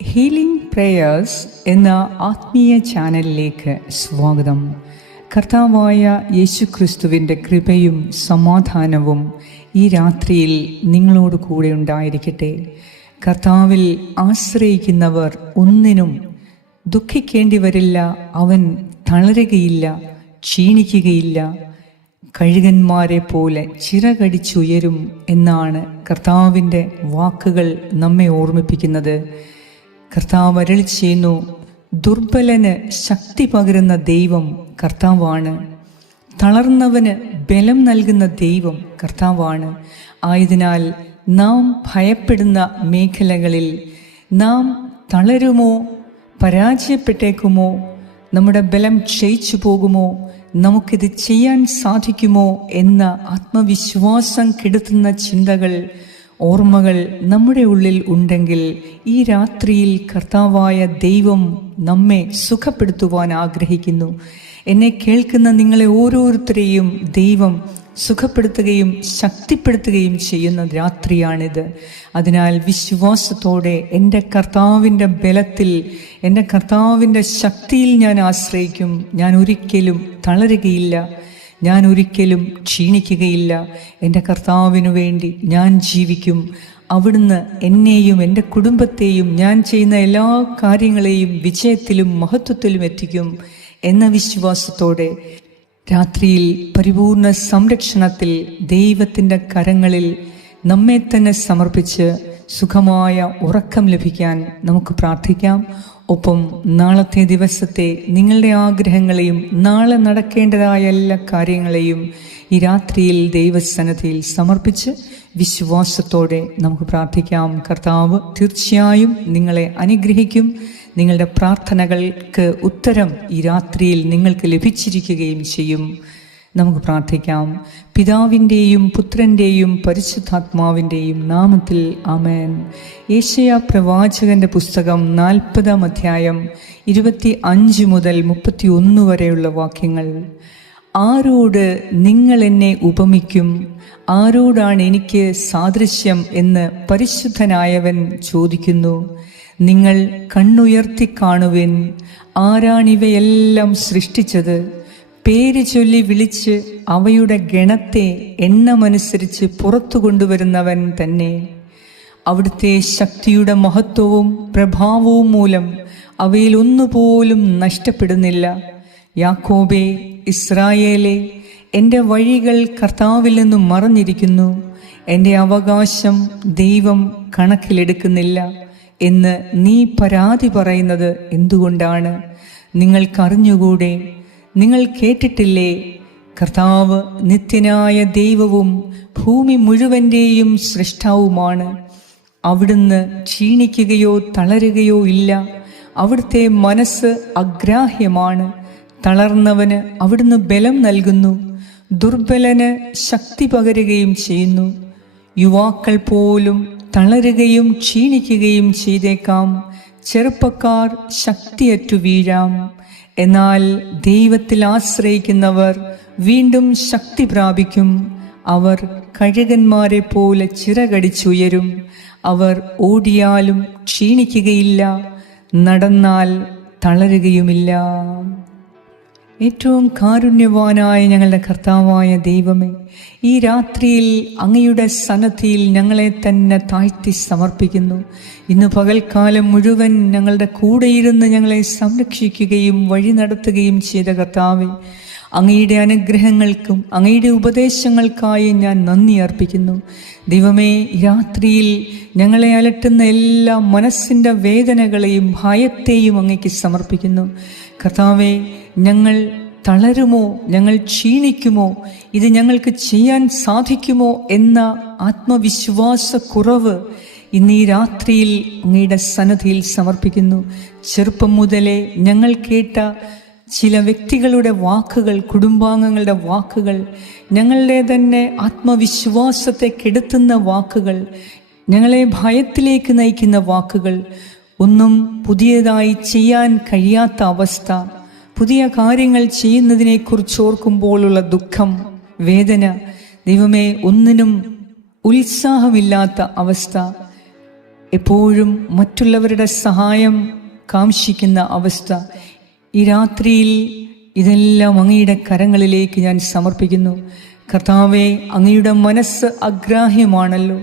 Healing prayers എന്ന ആത്മീയ ചാനലിലേക്ക് സ്വാഗതം. കർത്താവായ യേശുക്രിസ്തുവിൻ്റെ കൃപയും സമാധാനവും ഈ രാത്രിയിൽ നിങ്ങളോട് കൂടെ ഉണ്ടായിരിക്കട്ടെ. കർത്താവിൽ ആശ്രയിക്കുന്നവർ ഒന്നിനും ദുഃഖിക്കേണ്ടി വരില്ല. അവൻ തളരുകയില്ല, ക്ഷീണിക്കുകയില്ല. കഴുകന്മാരെ പോലെ ചിറകടിച്ചുയരും എന്നാണ് കർത്താവിൻ്റെ വാക്കുകൾ നമ്മെ ഓർമ്മിപ്പിക്കുന്നത്. കർത്താവ് അരുളി ചെയ്യുന്നു, ദുർബലന് ശക്തി പകരുന്ന ദൈവം കർത്താവാണ്. തളർന്നവന് ബലം നൽകുന്ന ദൈവം കർത്താവാണ്. ആയതിനാൽ നാം ഭയപ്പെടുന്ന മേഖലകളിൽ നാം തളരുമോ, പരാജയപ്പെട്ടേക്കുമോ, നമ്മുടെ ബലം ക്ഷയിച്ചു പോകുമോ, നമുക്കിത് ചെയ്യാൻ സാധിക്കുമോ എന്ന ആത്മവിശ്വാസം കെടുത്തുന്ന ചിന്തകൾ, ഓർമ്മകൾ നമ്മുടെ ഉള്ളിൽ ഉണ്ടെങ്കിൽ ഈ രാത്രിയിൽ കർത്താവായ ദൈവം നമ്മെ സുഖപ്പെടുത്തുവാൻ ആഗ്രഹിക്കുന്നു. എന്നെ കേൾക്കുന്ന നിങ്ങളെ ഓരോരുത്തരെയും ദൈവം സുഖപ്പെടുത്തുകയും ശക്തിപ്പെടുത്തുകയും ചെയ്യുന്ന രാത്രിയാണിത്. അതിനാൽ വിശ്വാസത്തോടെ എൻ്റെ കർത്താവിൻ്റെ ബലത്തിൽ, എൻ്റെ കർത്താവിൻ്റെ ശക്തിയിൽ ഞാൻ ആശ്രയിക്കും. ഞാൻ ഒരിക്കലും തളരുകയില്ല, ഞാൻ ഒരിക്കലും ക്ഷീണിക്കുകയില്ല. എൻ്റെ കർത്താവിനു വേണ്ടി ഞാൻ ജീവിക്കും. അവിടുന്ന് എന്നെയും എൻ്റെ കുടുംബത്തെയും ഞാൻ ചെയ്യുന്ന എല്ലാ കാര്യങ്ങളെയും വിജയത്തിലും മഹത്വത്തിലും എത്തിക്കും എന്ന വിശ്വാസത്തോടെ രാത്രിയിൽ പരിപൂർണ സംരക്ഷണത്തിൽ ദൈവത്തിൻ്റെ കരങ്ങളിൽ നമ്മെ തന്നെ സമർപ്പിച്ച് സുഖമായ ഉറക്കം ലഭിക്കാൻ നമുക്ക് പ്രാർത്ഥിക്കാം. ഒപ്പം നാളത്തെ ദിവസത്തെ നിങ്ങളുടെ ആഗ്രഹങ്ങളെയും നാളെ നടക്കേണ്ടതായ എല്ലാ കാര്യങ്ങളെയും ഈ രാത്രിയിൽ ദൈവസന്നിധിയിൽ സമർപ്പിച്ച് വിശ്വാസത്തോടെ നമുക്ക് പ്രാർത്ഥിക്കാം. കർത്താവ് തീർച്ചയായും നിങ്ങളെ അനുഗ്രഹിക്കും. നിങ്ങളുടെ പ്രാർത്ഥനകൾക്ക് ഉത്തരം ഈ രാത്രിയിൽ നിങ്ങൾക്ക് ലഭിച്ചിരിക്കുകയും ചെയ്യും. നമുക്ക് പ്രാർത്ഥിക്കാം. പിതാവിൻ്റെയും പുത്രൻ്റെയും പരിശുദ്ധാത്മാവിൻ്റെയും നാമത്തിൽ ആമേൻ. യേശയ്യാ പ്രവാചകന്റെ പുസ്തകം 40-ാം അധ്യായം 25 മുതൽ 31 വരെയുള്ള വാക്യങ്ങൾ. ആരോട് നിങ്ങൾ എന്നെ ഉപമിക്കും? ആരോടാണ് എനിക്ക് സാദൃശ്യം എന്ന് പരിശുദ്ധനായവൻ ചോദിക്കുന്നു. നിങ്ങൾ കണ്ണുയർത്തി കാണുവിൻ. ആരാണിവയെല്ലാം സൃഷ്ടിച്ചത്? പേര് ചൊല്ലി വിളിച്ച് അവയുടെ ഗണത്തെ എണ്ണമനുസരിച്ച് പുറത്തു കൊണ്ടുവരുന്നവൻ തന്നെ. അവിടുത്തെ ശക്തിയുടെ മഹത്വവും പ്രഭാവവും മൂലം അവയിൽ ഒന്നുപോലും നഷ്ടപ്പെടുന്നില്ല. യാക്കോബേ, ഇസ്രായേലേ, എൻ്റെ വഴികൾ കർത്താവിൽ നിന്നും മറഞ്ഞിരിക്കുന്നു. എൻ്റെ അവകാശം ദൈവം കണക്കിലെടുക്കുന്നില്ല എന്ന് നീ പരാതി പറയുന്നത് എന്തുകൊണ്ടാണ്? നിങ്ങൾക്കറിഞ്ഞുകൂടെ? നിങ്ങൾ കേട്ടിട്ടില്ലേ? കർത്താവ് നിത്യനായ ദൈവവും ഭൂമി മുഴുവൻ്റെയും സൃഷ്ടാവുമാണ്. അവിടുന്ന് ക്ഷീണിക്കുകയോ തളരുകയോ ഇല്ല. അവിടുത്തെ മനസ്സ് അഗ്രാഹ്യമാണ്. തളർന്നവന് അവിടുന്ന് ബലം നൽകുന്നു, ദുർബലന് ശക്തി പകരുകയും ചെയ്യുന്നു. യുവാക്കൾ പോലും തളരുകയും ക്ഷീണിക്കുകയും ചെയ്തേക്കാം. ചെറുപ്പക്കാർ ശക്തിയറ്റു വീഴാം. എന്നാൽ ദൈവത്തിൽ ആശ്രയിക്കുന്നവർ വീണ്ടും ശക്തി പ്രാപിക്കും. അവർ കഴുകന്മാരെ പോലെ ചിറകടിച്ചുയരും. അവർ ഓടിയാലും ക്ഷീണിക്കുകയില്ല, നടന്നാൽ തളരുകയുമില്ല. ഏറ്റവും കാരുണ്യവാനായ ഞങ്ങളുടെ കർത്താവായ ദൈവമേ, ഈ രാത്രിയിൽ അങ്ങയുടെ സന്നദ്ധിയിൽ ഞങ്ങളെ തന്നെ താഴ്ത്തി സമർപ്പിക്കുന്നു. ഇന്ന് പകൽക്കാലം മുഴുവൻ ഞങ്ങളുടെ കൂടെയിരുന്ന് ഞങ്ങളെ സംരക്ഷിക്കുകയും വഴി നടത്തുകയും ചെയ്ത കർത്താവേ, അങ്ങയുടെ അനുഗ്രഹങ്ങൾക്കും അങ്ങയുടെ ഉപദേശങ്ങൾക്കായി ഞാൻ നന്ദി അർപ്പിക്കുന്നു. ദൈവമേ, രാത്രിയിൽ ഞങ്ങളെ അലട്ടുന്ന എല്ലാ മനസ്സിൻ്റെ വേദനകളെയും ഭയത്തെയും അങ്ങയ്ക്ക് സമർപ്പിക്കുന്നു. കർത്താവേ, ഞങ്ങൾ തളരുമോ, ഞങ്ങൾ ക്ഷീണിക്കുമോ, ഇത് ഞങ്ങൾക്ക് ചെയ്യാൻ സാധിക്കുമോ എന്ന ആത്മവിശ്വാസക്കുറവ് ഇന്ന് ഈ രാത്രിയിൽ അങ്ങയുടെ സന്നിധിയിൽ സമർപ്പിക്കുന്നു. ചെറുപ്പം മുതലേ ഞങ്ങൾ കേട്ട ചില വ്യക്തികളുടെ വാക്കുകൾ, കുടുംബാംഗങ്ങളുടെ വാക്കുകൾ, ഞങ്ങളുടെ തന്നെ ആത്മവിശ്വാസത്തെ കെടുത്തുന്ന വാക്കുകൾ, ഞങ്ങളെ ഭയത്തിലേക്ക് നയിക്കുന്ന വാക്കുകൾ, ഒന്നും പുതിയതായി ചെയ്യാൻ കഴിയാത്ത അവസ്ഥ, പുതിയ കാര്യങ്ങൾ ചെയ്യുന്നതിനെക്കുറിച്ച് ഓർക്കുമ്പോഴുള്ള ദുഃഖം, വേദന, ദൈവമേ, ഒന്നിനും ഉത്സാഹമില്ലാത്ത അവസ്ഥ, എപ്പോഴും മറ്റുള്ളവരുടെ സഹായം കാംക്ഷിക്കുന്ന അവസ്ഥ. ഈ രാത്രിയിൽ ഇതെല്ലാം അങ്ങയുടെ കരങ്ങളിലേക്ക് ഞാൻ സമർപ്പിക്കുന്നു. കർത്താവേ, അങ്ങയുടെ മനസ്സ് അഗ്രാഹ്യമാണല്ലോ.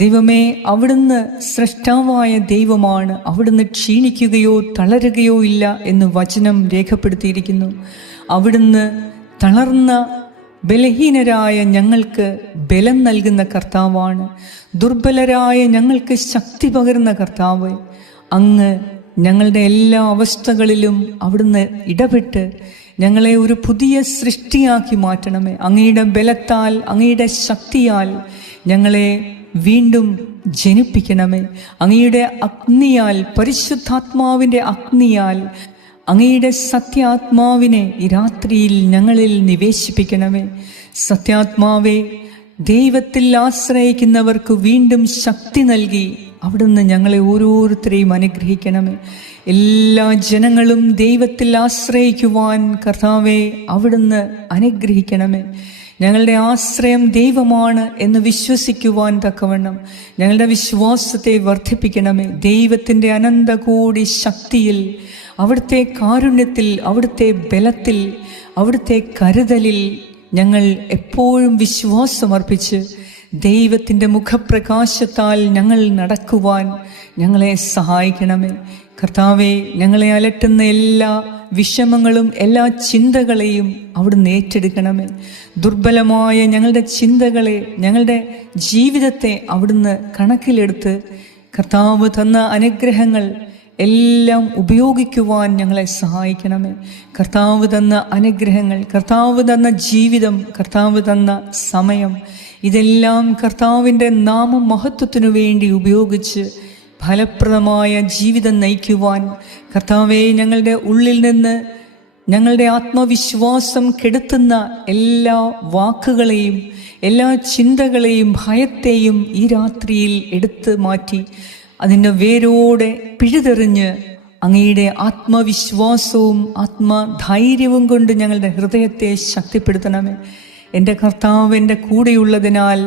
ദൈവമേ, അവിടുന്ന് സ്രഷ്ടാവായ ദൈവമാണ്. അവിടുന്ന് ക്ഷീണിക്കുകയോ തളരുകയോ ഇല്ല എന്ന് വചനം രേഖപ്പെടുത്തിയിരിക്കുന്നു. അവിടുന്ന് തളർന്ന ബലഹീനരായ ഞങ്ങൾക്ക് ബലം നൽകുന്ന കർത്താവാണ്. ദുർബലരായ ഞങ്ങൾക്ക് ശക്തി പകരുന്ന കർത്താവ്. അങ്ങ് ഞങ്ങളുടെ എല്ലാ അവസ്ഥകളിലും അവിടുന്ന് ഇടപെട്ട് ഞങ്ങളെ ഒരു പുതിയ സൃഷ്ടിയാക്കി മാറ്റണമേ. അങ്ങയുടെ ബലത്താൽ, അങ്ങയുടെ ശക്തിയാൽ ഞങ്ങളെ വീണ്ടും ജനിപ്പിക്കണമേ. അങ്ങയുടെ അഗ്നിയാൽ, പരിശുദ്ധാത്മാവിൻ്റെ അഗ്നിയാൽ അങ്ങയുടെ സത്യാത്മാവിനെ ഈ രാത്രിയിൽ ഞങ്ങളിൽ നിവേശിപ്പിക്കണമേ. സത്യാത്മാവേ, ദൈവത്തിൽ ആശ്രയിക്കുന്നവർക്ക് വീണ്ടും ശക്തി നൽകി അവിടുന്ന് ഞങ്ങളെ ഓരോരുത്തരെയും അനുഗ്രഹിക്കണമേ. എല്ലാ ജനങ്ങളും ദൈവത്തിൽ ആശ്രയിക്കുവാൻ കർത്താവെ അവിടുന്ന് അനുഗ്രഹിക്കണമേ. ഞങ്ങളുടെ ആശ്രയം ദൈവമാണ് എന്ന് വിശ്വസിക്കുവാൻ തക്കവണ്ണം ഞങ്ങളുടെ വിശ്വാസത്തെ വർദ്ധിപ്പിക്കണമേ. ദൈവത്തിൻ്റെ അനന്തകോടി ശക്തിയിൽ, അവിടുത്തെ കാരുണ്യത്തിൽ, അവിടുത്തെ ബലത്തിൽ, അവിടുത്തെ കരുതലിൽ ഞങ്ങൾ എപ്പോഴും വിശ്വാസമർപ്പിച്ച് ദൈവത്തിൻ്റെ മുഖപ്രകാശത്താൽ ഞങ്ങൾ നടക്കുവാൻ ഞങ്ങളെ സഹായിക്കണമേ. കർത്താവെ, ഞങ്ങളെ അലട്ടുന്ന എല്ലാ വിഷമങ്ങളും എല്ലാ ചിന്തകളെയും അവിടുന്ന് ഏറ്റെടുക്കണമേ. ദുർബലമായ ഞങ്ങളുടെ ചിന്തകളെ, ഞങ്ങളുടെ ജീവിതത്തെ അവിടുന്ന് കണക്കിലെടുത്ത് കർത്താവ് തന്ന അനുഗ്രഹങ്ങൾ എല്ലാം ഉപയോഗിക്കുവാൻ ഞങ്ങളെ സഹായിക്കണമേ. കർത്താവ് തന്ന അനുഗ്രഹങ്ങൾ, കർത്താവ് തന്ന ജീവിതം, കർത്താവ് തന്ന സമയം, ഇതെല്ലാം കർത്താവിൻ്റെ നാമമഹത്വത്തിനു വേണ്ടി ഉപയോഗിച്ച് ഫലപ്രദമായ ജീവിതം നയിക്കുവാൻ കർത്താവെ, ഞങ്ങളുടെ ഉള്ളിൽ നിന്ന് ഞങ്ങളുടെ ആത്മവിശ്വാസം കെടുത്തുന്ന എല്ലാ വാക്കുകളെയും, എല്ലാ ചിന്തകളെയും, ഭയത്തെയും ഈ രാത്രിയിൽ എടുത്ത് മാറ്റി അതിൻ്റെ വേരോടെ പിഴുതെറിഞ്ഞ് അങ്ങയുടെ ആത്മവിശ്വാസവും ആത്മധൈര്യവും കൊണ്ട് ഞങ്ങളുടെ ഹൃദയത്തെ ശക്തിപ്പെടുത്തണമേ. എൻ്റെ കർത്താവ് എൻ്റെ കൂടെയുള്ളതിനാൽ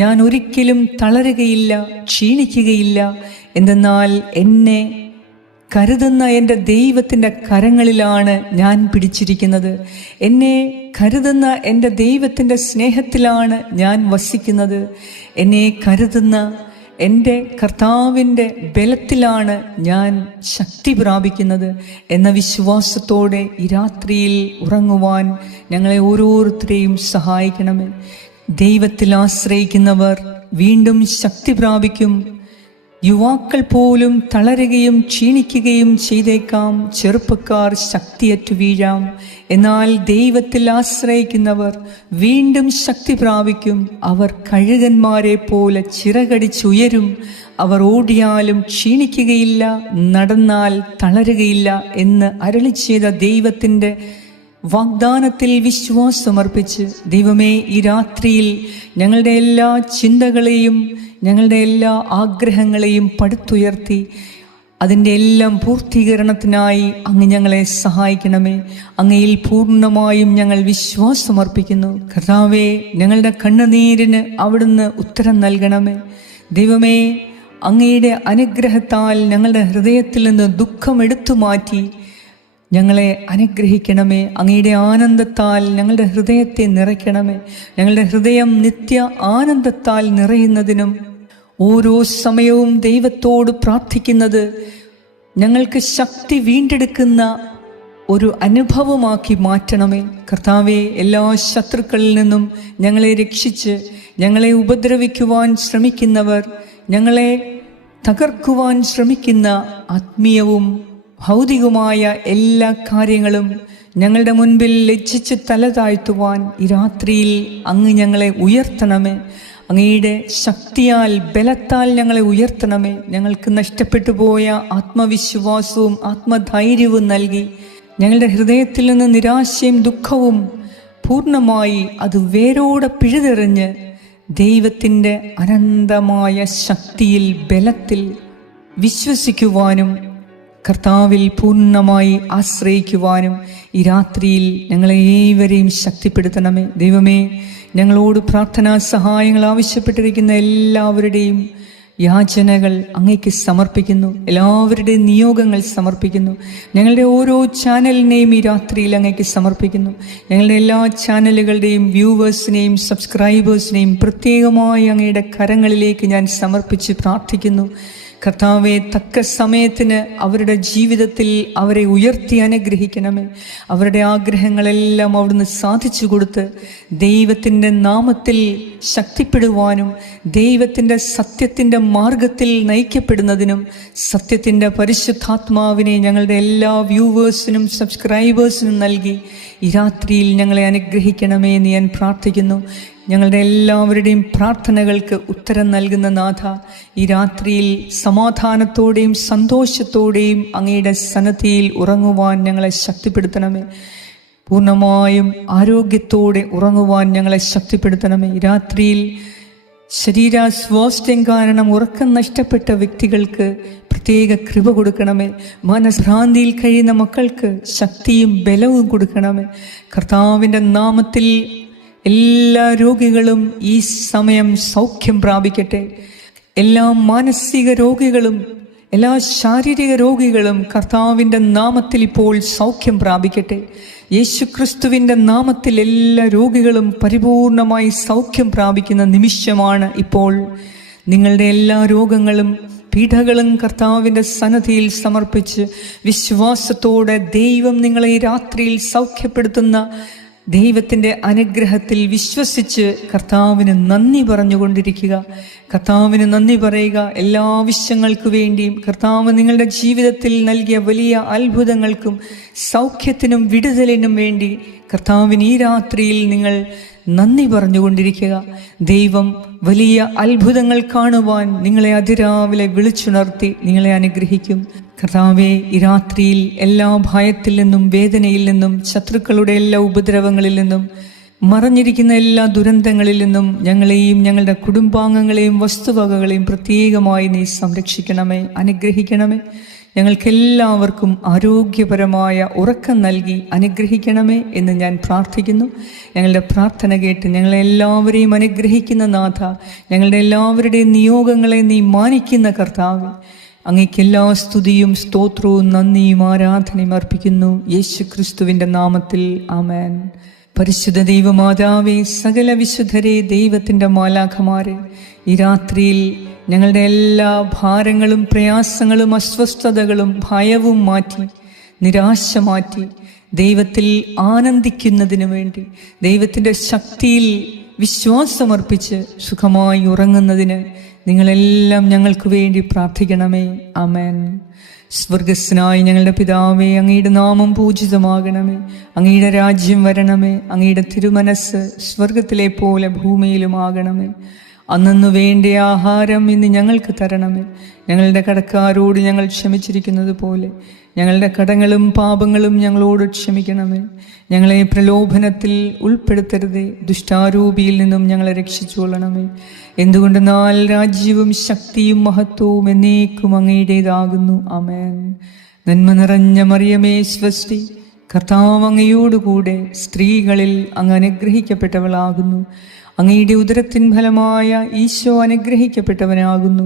ഞാൻ ഒരിക്കലും തളരുകയില്ല, ക്ഷീണിക്കുകയില്ല. എന്തെന്നാൽ എന്നെ കരുതുന്ന എൻ്റെ ദൈവത്തിൻ്റെ കരങ്ങളിലാണ് ഞാൻ പിടിച്ചിരിക്കുന്നത്. എന്നെ കരുതുന്ന എൻ്റെ ദൈവത്തിൻ്റെ സ്നേഹത്തിലാണ് ഞാൻ വസിക്കുന്നത്. എന്നെ കരുതുന്ന എൻ്റെ കർത്താവിൻ്റെ ബലത്തിലാണ് ഞാൻ ശക്തി പ്രാപിക്കുന്നത് എന്ന വിശ്വാസത്തോടെ ഈ രാത്രിയിൽ ഉറങ്ങുവാൻ ഞങ്ങളെ ഓരോരുത്തരെയും സഹായിക്കണമേ. ദൈവത്തിൽ ആശ്രയിക്കുന്നവർ വീണ്ടും ശക്തി പ്രാപിക്കും. യുവാക്കൾ പോലും തളരുകയും ക്ഷീണിക്കുകയും ചെയ്തേക്കാം. ചെറുപ്പക്കാർ ശക്തിയറ്റു വീഴാം. എന്നാൽ ദൈവത്തിൽ ആശ്രയിക്കുന്നവർ വീണ്ടും ശക്തി പ്രാപിക്കും. അവർ കഴുകന്മാരെ പോലെ ചിറകടിച്ചുയരും. അവർ ഓടിയാലും ക്ഷീണിക്കുകയില്ല, നടന്നാൽ തളരുകയില്ല എന്ന് അരുളി ചെയ്ത ദൈവത്തിൻ്റെ വാഗ്ദാനത്തിൽ വിശ്വാസമർപ്പിച്ച് ദൈവമേ, ഈ രാത്രിയിൽ ഞങ്ങളുടെ എല്ലാ ചിന്തകളെയും ഞങ്ങളുടെ എല്ലാ ആഗ്രഹങ്ങളെയും പടുത്തുയർത്തി അതിൻ്റെ എല്ലാം പൂർത്തീകരണത്തിനായി അങ്ങ് ഞങ്ങളെ സഹായിക്കണമേ. അങ്ങയിൽ പൂർണ്ണമായും ഞങ്ങൾ വിശ്വാസമർപ്പിക്കുന്നു. കർത്താവേ, ഞങ്ങളുടെ കണ്ണുനീരിന് അവിടുന്ന് ഉത്തരം നൽകണമേ. ദൈവമേ, അങ്ങയുടെ അനുഗ്രഹത്താൽ ഞങ്ങളുടെ ഹൃദയത്തിൽ നിന്ന് ദുഃഖം എടുത്തു മാറ്റി ഞങ്ങളെ അനുഗ്രഹിക്കണമേ. അങ്ങയുടെ ആനന്ദത്താൽ ഞങ്ങളുടെ ഹൃദയത്തെ നിറയ്ക്കണമേ. ഞങ്ങളുടെ ഹൃദയം നിത്യ ആനന്ദത്താൽ നിറയുന്നതിനും ഓരോ സമയവും ദൈവത്തോട് പ്രാർത്ഥിക്കുന്നത് ഞങ്ങൾക്ക് ശക്തി വീണ്ടെടുക്കുന്ന ഒരു അനുഭവമാക്കി മാറ്റണമേ. കർത്താവെ, എല്ലാ ശത്രുക്കളിൽ നിന്നും ഞങ്ങളെ രക്ഷിച്ച് ഞങ്ങളെ ഉപദ്രവിക്കുവാൻ ശ്രമിക്കുന്നവർ, ഞങ്ങളെ തകർക്കുവാൻ ശ്രമിക്കുന്ന ആത്മീയവും ഭൗതികമായ എല്ലാ കാര്യങ്ങളും ഞങ്ങളുടെ മുൻപിൽ ലജ്ജിച്ച് തല താഴ്ത്തുവാൻ ഈ രാത്രിയിൽ അങ്ങ് ഞങ്ങളെ ഉയർത്തണമേ. അങ്ങയുടെ ശക്തിയാൽ, ബലത്താൽ ഞങ്ങളെ ഉയർത്തണമേ. ഞങ്ങൾക്ക് നഷ്ടപ്പെട്ടു പോയ ആത്മവിശ്വാസവും ആത്മധൈര്യവും നൽകി ഞങ്ങളുടെ ഹൃദയത്തിൽ നിന്ന് നിരാശയും ദുഃഖവും പൂർണ്ണമായി അത് വേരോടെ പിഴുതെറിഞ്ഞ് ദൈവത്തിൻ്റെ അനന്തമായ ശക്തിയിൽ, ബലത്തിൽ വിശ്വസിക്കുവാനും കർത്താവിൽ പൂർണ്ണമായി ആശ്രയിക്കുവാനും ഈ രാത്രിയിൽ ഞങ്ങളെ ഏവരെയും ശക്തിപ്പെടുത്തണമേ. ദൈവമേ, ഞങ്ങളോട് പ്രാർത്ഥനാ സഹായങ്ങൾ ആവശ്യപ്പെട്ടിരിക്കുന്ന എല്ലാവരുടെയും യാചനകൾ അങ്ങേക്ക് സമർപ്പിക്കുന്നു. എല്ലാവരുടെയും നിയോഗങ്ങൾ സമർപ്പിക്കുന്നു. ഞങ്ങളുടെ ഓരോ ചാനലിനെയും ഈ രാത്രിയിൽ അങ്ങേക്ക് സമർപ്പിക്കുന്നു. ഞങ്ങളുടെ എല്ലാ ചാനലുകളുടെയും വ്യൂവേഴ്സിനെയും സബ്സ്ക്രൈബേഴ്സിനെയും പ്രത്യേകമായി അങ്ങയുടെ കരങ്ങളിലേക്ക് ഞാൻ സമർപ്പിച്ച് പ്രാർത്ഥിക്കുന്നു. കർത്താവെ, തക്ക സമയത്തിന് അവരുടെ ജീവിതത്തിൽ അവരെ ഉയർത്തി അനുഗ്രഹിക്കണമേ. അവരുടെ ആഗ്രഹങ്ങളെല്ലാം അവിടുന്ന് സാധിച്ചു കൊടുത്ത് ദൈവത്തിൻ്റെ നാമത്തിൽ ശക്തിപ്പെടുവാനും ദൈവത്തിൻ്റെ സത്യത്തിൻ്റെ മാർഗത്തിൽ നയിക്കപ്പെടുന്നതിനും സത്യത്തിൻ്റെ പരിശുദ്ധാത്മാവിനെ ഞങ്ങളുടെ എല്ലാ വ്യൂവേഴ്സിനും സബ്സ്ക്രൈബേഴ്സിനും നൽകി ഈ രാത്രിയിൽ ഞങ്ങളെ അനുഗ്രഹിക്കണമേ എന്ന് ഞാൻ പ്രാർത്ഥിക്കുന്നു. ഞങ്ങളുടെ എല്ലാവരുടെയും പ്രാർത്ഥനകൾക്ക് ഉത്തരം നൽകുന്ന നാഥ, ഈ രാത്രിയിൽ സമാധാനത്തോടെയും സന്തോഷത്തോടെയും അങ്ങയുടെ സന്നദ്ധിയിൽ ഉറങ്ങുവാൻ ഞങ്ങളെ ശക്തിപ്പെടുത്തണമേ. പൂർണ്ണമായും ആരോഗ്യത്തോടെ ഉറങ്ങുവാൻ ഞങ്ങളെ ശക്തിപ്പെടുത്തണമേ. ഈ രാത്രിയിൽ ശരീരാസ്വാസ്ഥ്യം കാരണം ഉറക്കം നഷ്ടപ്പെട്ട വ്യക്തികൾക്ക് പ്രത്യേക കൃപ കൊടുക്കണമേ. മനഃഭ്രാന്തിയിൽ കഴിയുന്ന മക്കൾക്ക് ശക്തിയും ബലവും കൊടുക്കണമേ. കർത്താവിൻ്റെ നാമത്തിൽ എല്ലാ രോഗികളും ഈ സമയം സൗഖ്യം പ്രാപിക്കട്ടെ. എല്ലാ മാനസിക രോഗികളും എല്ലാ ശാരീരിക രോഗികളും കർത്താവിൻ്റെ നാമത്തിൽ ഇപ്പോൾ സൗഖ്യം പ്രാപിക്കട്ടെ. യേശുക്രിസ്തുവിൻ്റെ നാമത്തിൽ എല്ലാ രോഗികളും പരിപൂർണമായി സൗഖ്യം പ്രാപിക്കുന്ന നിമിഷമാണ് ഇപ്പോൾ. നിങ്ങളുടെ എല്ലാ രോഗങ്ങളും പീഡകളും കർത്താവിൻ്റെ സന്നദ്ധിയിൽ സമർപ്പിച്ച് വിശ്വാസത്തോടെ ദൈവം നിങ്ങളെ ഈ രാത്രിയിൽ സൗഖ്യപ്പെടുത്തുന്ന ദൈവത്തിൻ്റെ അനുഗ്രഹത്തിൽ വിശ്വസിച്ച് കർത്താവിന് നന്ദി പറഞ്ഞുകൊണ്ടിരിക്കുക. കർത്താവിന് നന്ദി പറയുക. എല്ലാ ആവശ്യങ്ങൾക്ക് വേണ്ടിയും കർത്താവ് നിങ്ങളുടെ ജീവിതത്തിൽ നൽകിയ വലിയ അത്ഭുതങ്ങൾക്കും സൗഖ്യത്തിനും വിടുതലിനും വേണ്ടി കർത്താവിന് ഈ രാത്രിയിൽ നിങ്ങൾ നന്ദി പറഞ്ഞുകൊണ്ടിരിക്കുക. ദൈവം വലിയ അത്ഭുതങ്ങൾ കാണുവാൻ നിങ്ങളെ അതിരാവിലെ വിളിച്ചുണർത്തി നിങ്ങളെ അനുഗ്രഹിക്കും. കർത്താവേ, ഈ രാത്രിയിൽ എല്ലാ ഭയത്തിൽ നിന്നും വേദനയിൽ നിന്നും ശത്രുക്കളുടെ എല്ലാ ഉപദ്രവങ്ങളിൽ നിന്നും മറഞ്ഞിരിക്കുന്ന എല്ലാ ദുരന്തങ്ങളിൽ നിന്നും ഞങ്ങളെയും ഞങ്ങളുടെ കുടുംബാംഗങ്ങളെയും വസ്തുവകകളെയും പ്രത്യേകമായി നീ സംരക്ഷിക്കണമേ, അനുഗ്രഹിക്കണമേ. ഞങ്ങൾക്കെല്ലാവർക്കും ആരോഗ്യപരമായ ഉറക്കം നൽകി അനുഗ്രഹിക്കണമേ എന്ന് ഞാൻ പ്രാർത്ഥിക്കുന്നു. ഞങ്ങളുടെ പ്രാർത്ഥന കേട്ട് ഞങ്ങളെല്ലാവരെയും അനുഗ്രഹിക്കുന്ന നാഥ, ഞങ്ങളുടെ എല്ലാവരുടെയും നിയോഗങ്ങളെ നീ മാനിക്കുന്ന കർത്താവ്, അങ്ങേക്ക് എല്ലാ സ്തുതിയും സ്തോത്രവും നന്ദിയും ആരാധനയും അർപ്പിക്കുന്നു യേശു ക്രിസ്തുവിൻ്റെ നാമത്തിൽ. ആമേൻ. പരിശുദ്ധ ദൈവമാതാവേ, സകല വിശുദ്ധരെ, ദൈവത്തിൻ്റെ മാലാഖമാരെ, ഈ രാത്രിയിൽ ഞങ്ങളുടെ എല്ലാ ഭാരങ്ങളും പ്രയാസങ്ങളും അസ്വസ്ഥതകളും ഭയവും മാറ്റി നിരാശ മാറ്റി ദൈവത്തിൽ ആനന്ദിക്കുന്നതിന് വേണ്ടി ദൈവത്തിൻ്റെ ശക്തിയിൽ വിശ്വാസമർപ്പിച്ച് സുഖമായി ഉറങ്ങുന്നതിന് നിങ്ങളെല്ലാം ഞങ്ങൾക്ക് വേണ്ടി പ്രാർത്ഥിക്കണമേ. ആമേൻ. സ്വർഗസ്നായി ഞങ്ങളുടെ പിതാവേ, അങ്ങയുടെ നാമം പൂജിതമാകണമേ. അങ്ങയുടെ രാജ്യം വരണമേ. അങ്ങയുടെ തിരുമനസ് സ്വർഗത്തിലെ പോലെ ഭൂമിയിലുമാകണമേ. അന്നു വേണ്ട ആഹാരം ഇന്ന് ഞങ്ങൾക്ക് തരണമേ. ഞങ്ങളുടെ കടക്കാരോട് ഞങ്ങൾ ക്ഷമിച്ചിരിക്കുന്നത് പോലെ ഞങ്ങളുടെ കടങ്ങളും പാപങ്ങളും ഞങ്ങളോട് ക്ഷമിക്കണമേ. ഞങ്ങളെ പ്രലോഭനത്തിൽ ഉൾപ്പെടുത്തരുതേ, ദുഷ്ടാരൂപിയിൽ നിന്നും ഞങ്ങളെ രക്ഷിച്ചുകൊള്ളണമേ. എന്തുകൊണ്ടെന്നാൽ രാജ്യവും ശക്തിയും മഹത്വവും എന്നേക്കും അങ്ങയുടേതാകുന്നു. ആമേൻ. നന്മ നിറഞ്ഞ മറിയമേ സ്വസ്തി, കർത്താവ് അങ്ങയോടുകൂടെ സ്ത്രീകളിൽ അങ്ങ് അനുഗ്രഹിക്കപ്പെട്ടവളാകുന്നു. അങ്ങയുടെ ഉദരത്തിൻ ഫലമായ ഈശോ അനുഗ്രഹിക്കപ്പെട്ടവനാകുന്നു.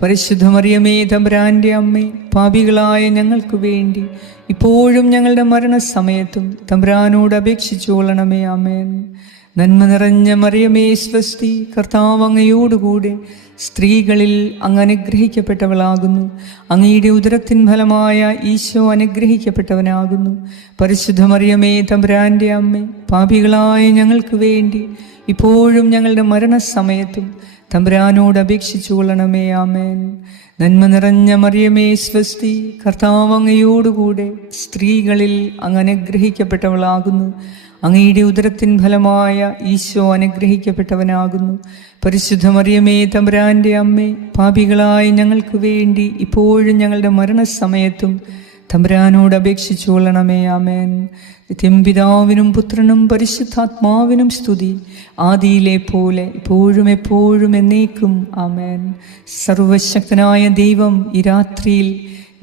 പരിശുദ്ധ മറിയമേ, തമ്പുരാന്റെ അമ്മേ, പാപികളായ ഞങ്ങൾക്ക് വേണ്ടി ഇപ്പോഴും ഞങ്ങളുടെ മരണസമയത്തും തമ്പുരാനോട് അപേക്ഷിച്ചുകൊള്ളണമേ. ആമേൻ. നന്മ നിറഞ്ഞ മറിയമേ സ്വസ്തി, കർത്താവ് അങ്ങയോടുകൂടെ സ്ത്രീകളിൽ അങ്ങ് അനുഗ്രഹിക്കപ്പെട്ടവളാകുന്നു. അങ്ങയുടെ ഉദരത്തിൻ ഫലമായ ഈശോ അനുഗ്രഹിക്കപ്പെട്ടവനാകുന്നു. പരിശുദ്ധ മറിയമേ, തമ്പുരാന്റെ അമ്മേ, പാപികളായ ഞങ്ങൾക്ക് വേണ്ടി ഇപ്പോഴും ഞങ്ങളുടെ മരണസമയത്തും തമ്പുരാനോട് അപേക്ഷിച്ചുകൊള്ളണമേ. ആമേൻ. നന്മ നിറഞ്ഞ മറിയമേ സ്വസ്തി, കർത്താവ് അങ്ങയോടുകൂടെ സ്ത്രീകളിൽ അങ്ങ് അനുഗ്രഹിക്കപ്പെട്ടവളാകുന്നു. അങ്ങയുടെ ഉദരത്തിൻ ഫലമായ ഈശോ അനുഗ്രഹിക്കപ്പെട്ടവനാകുന്നു. പരിശുദ്ധ മറിയമേ, തമ്പുരാന്റെ അമ്മേ, പാപികളായ ഞങ്ങൾക്ക് വേണ്ടി ഇപ്പോഴും ഞങ്ങളുടെ മരണസമയത്തും തമ്പുരാനോട് അപേക്ഷിച്ചുകൊള്ളണമേ. ആമേൻ. നിത്യം പിതാവിനും പുത്രനും പരിശുദ്ധാത്മാവിനും സ്തുതി, ആദിയിലെ പോലെ ഇപ്പോഴും എപ്പോഴും എന്നേക്കും. ആമേൻ. സർവശക്തനായ ദൈവം ഈ രാത്രിയിൽ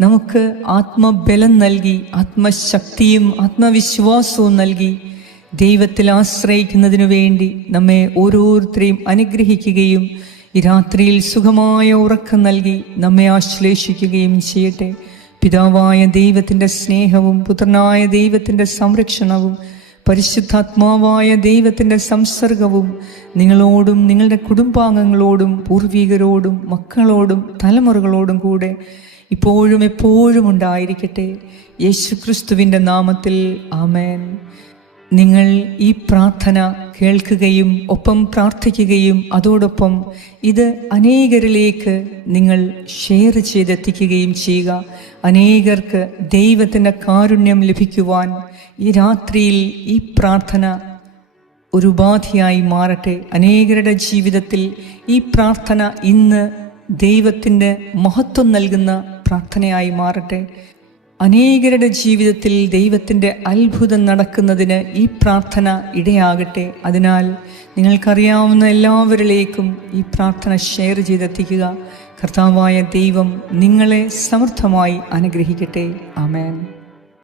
നമുക്ക് ആത്മബലം നൽകി ആത്മശക്തിയും ആത്മവിശ്വാസവും നൽകി ദൈവത്തിൽ ആശ്രയിക്കുന്നതിനു വേണ്ടി നമ്മെ ഓരോരുത്തരെയും അനുഗ്രഹിക്കുകയും ഈ രാത്രിയിൽ സുഖമായ ഉറക്കം നൽകി നമ്മെ ആശ്ലേഷിക്കുകയും ചെയ്യട്ടെ. പിതാവായ ദൈവത്തിൻ്റെ സ്നേഹവും പുത്രനായ ദൈവത്തിൻ്റെ സംരക്ഷണവും പരിശുദ്ധാത്മാവായ ദൈവത്തിൻ്റെ സംസർഗവും നിങ്ങളോടും നിങ്ങളുടെ കുടുംബാംഗങ്ങളോടും പൂർവികരോടും മക്കളോടും തലമുറകളോടും കൂടെ ഇപ്പോഴും എപ്പോഴും ഉണ്ടായിരിക്കട്ടെ. യേശുക്രിസ്തുവിൻ്റെ നാമത്തിൽ ആമേൻ. നിങ്ങൾ ഈ പ്രാർത്ഥന കേൾക്കുകയും ഒപ്പം പ്രാർത്ഥിക്കുകയും അതോടൊപ്പം ഇത് അനേകരിലേക്ക് നിങ്ങൾ ഷെയർ ചെയ്തെത്തിക്കുകയും ചെയ്യുക. അനേകർക്ക് ദൈവത്തിൻ്റെ കാരുണ്യം ലഭിക്കുവാൻ ഈ രാത്രിയിൽ ഈ പ്രാർത്ഥന ഒരു ഉപാധിയായി മാറട്ടെ. അനേകരുടെ ജീവിതത്തിൽ ഈ പ്രാർത്ഥന ഇന്ന് ദൈവത്തിൻ്റെ മഹത്വം നൽകുന്ന പ്രാർത്ഥനയായി മാറട്ടെ. അനേകരുടെ ജീവിതത്തിൽ ദൈവത്തിൻ്റെ അത്ഭുതം നടക്കുന്നതിന് ഈ പ്രാർത്ഥന ഇടയാകട്ടെ. അതിനാൽ നിങ്ങൾക്കറിയാവുന്ന എല്ലാവരിലേക്കും ഈ പ്രാർത്ഥന ഷെയർ ചെയ്തെത്തിക്കുക. കർത്താവായ ദൈവം നിങ്ങളെ സമൃദ്ധമായി അനുഗ്രഹിക്കട്ടെ. ആമേൻ.